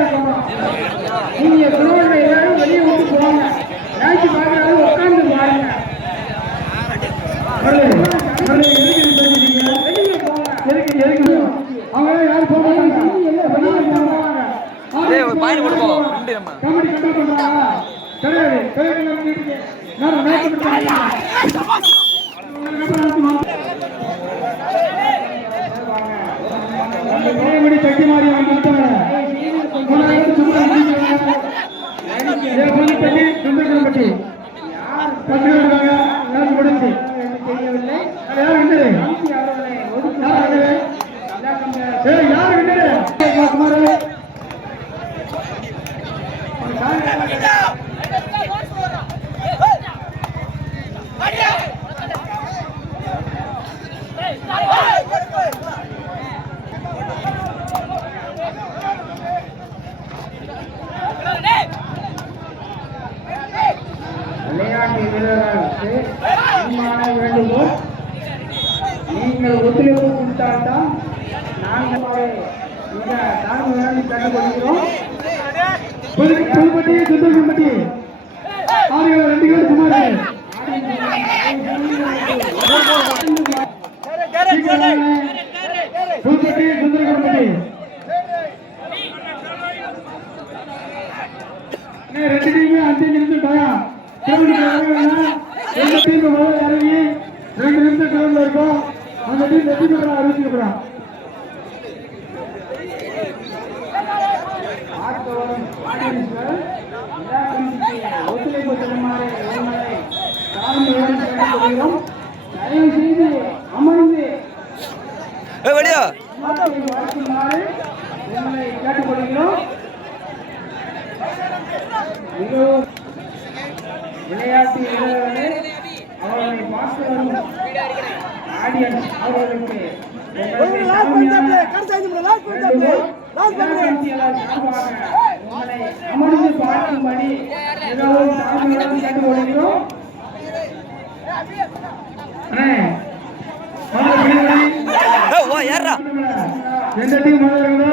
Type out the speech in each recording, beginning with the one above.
இருக்கணும். நீங்க குழுவில் எல்லாரும் வெளியே விட்டு போங்க. மேட்ச் பார்க்கறது உட்காந்து பாருங்க. வெளியே போங்க. எதுக்கு அவங்க யாரும் போக மாட்டாங்க. வெளியே போவாங்க. பாயிண்ட் கொடுப்போம். கபடி கண்டா பண்றாங்க. கிடையாது. கிடையாது. நான் மேட்ச் பண்றேன். மணி தட்டி மாறி வந்துட்டாங்க. சுந்தரகம்பட்டி யார் பட்டிருக்காங்க? யார் முடிஞ்சு தெரியவில்லை. யார் விண்டரு? யார் விண்டரு? குமார் விளையாட்டு வீரர்களுக்கு வேண்டுகோள், நீங்கள் ஒத்துழைப்பு கொடுத்தால்தான் நாங்கள் இந்த தாழ்வு கண்டுகொள்கிறோம். புதுப்பட்டி சுந்தரகம்பட்டி ஆறு 2 பேர் குமார் புதுப்பட்டி சுந்தரகம்பட்டி 2 டீம் 5 நிமிஷம் டயம். எந்த டீம் முதல்ல இறங்கி 2 நிமிஷம் கிரௌண்ட்ல இருக்கும். அந்த டீம் வெற்றி பெற அறிவிச்சுக்கிறோம். ஒத்துழைப்பு தருமாறு தயவு செய்து அமர்ந்து வாழ்த்துமாறு எங்களை கேட்டுக்கொள்கிறோம். மிகவும் விளையாட்டு வீரர்களே, அவர்களை பார்த்து வரும் ஆடியன்ஸ் அவர்களுக்கு அமர்ந்து பார்க்கும்படி மிகவும் தாழ்மையுடன் கேட்டுக்கொள்கிறோம். எந்த டீம் முதல்களோ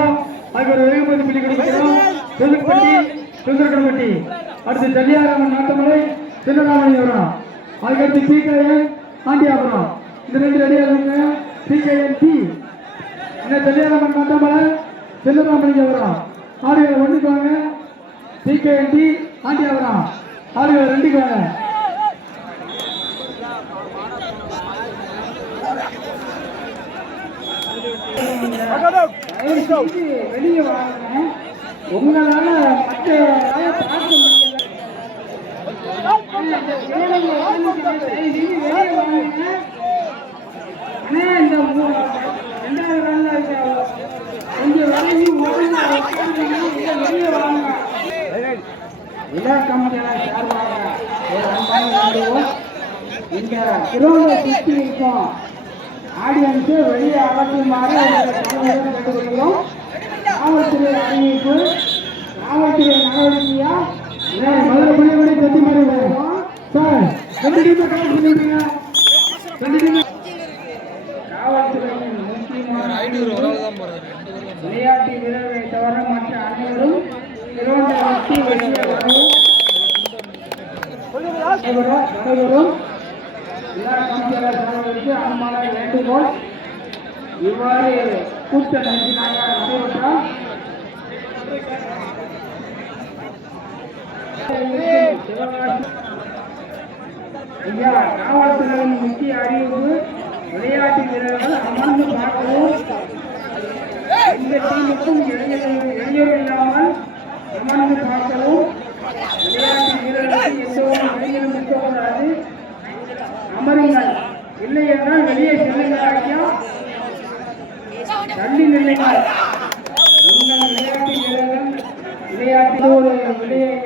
அதுக்கு ஒரு வெகுமதி பிடி கொடுக்கிறோம். புதுப்பட்டி சுந்தரகம்பட்டி, அடுத்து தல்லியாராமன் நாட்டமலை சின்னராமணி வரும். அதுக்கடுத்து பிகேஎன் ஆண்டியாபுரம். இந்த 2 ரெடியா இருங்க. பிகேஎன் டி இந்த தல்லியாராமன் நாட்டமலை சின்னராமணி வரும். ஆடுகளை 1க்கு வாங்க. பிகேஎன் டி ஆண்டியாபுரம் ஆடுகளை 2க்கு வாங்க. வெளியே வாங்க. உங்களால மற்ற பார்க்க முடியல. இந்த கிலோவை சுற்றி இருக்கும் ஆடியன்ஸு வெளியே அகற்றுமாறு கேட்டுக்கொள்கிறோம். காவல்துறை அறிவிப்பு, காவல்துறை நடவடிக்கையா மதுரை பள்ளிப்படி கட்டி மாதிரி வரும் சார். 2 டீமை கலெக்ட் பண்ணிவிடுங்க. 2 டீமை காவல்துறையின் முக்கியமான விளையாட்டு வீரர்களை தவிர மற்ற அனைவரும் கிரௌண்டை விட்டு வெளியே வரவும் அனுமான வேண்டுகோள். இவ்வாறு கூட்ட நிகழ்ச்சியாக நடைபெற்றால் காவல்துறையின் முக்கிய அறிவிப்பு, விளையாட்டு வீரர்கள் அமர்ந்து பார்க்கவும், எந்த டீமுக்கும் இடையூறு இல்லாமல் அமர்ந்து பார்க்கவும், விளையாட்டு வீரர்களுக்கு எந்த ஒரு இடையூறும் இருக்கக்கூடாது. அமருங்கள், இல்லை என்றால் வெளியே செல்லுங்கள். ஐயா தள்ளி நில்லுங்கள். உங்கள் விளையாட்டு வீரர்கள் விளையாட்டில் ஒரு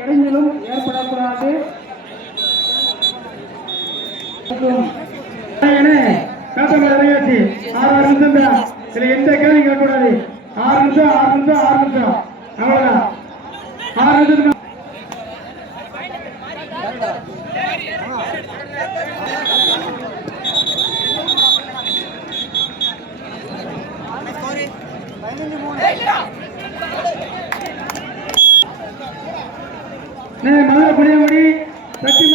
இடைஞ்சலும் ஏற்படக்கூடாது. விளையாட்டு 6 நிமிஷம் தான். இதுல எந்த கேள்வி கேட்கக்கூடாது. 6 நிமிஷம் அவ்வளவுதான். 6 நிமிஷம் மதுரை புளியங்குடி சக்தி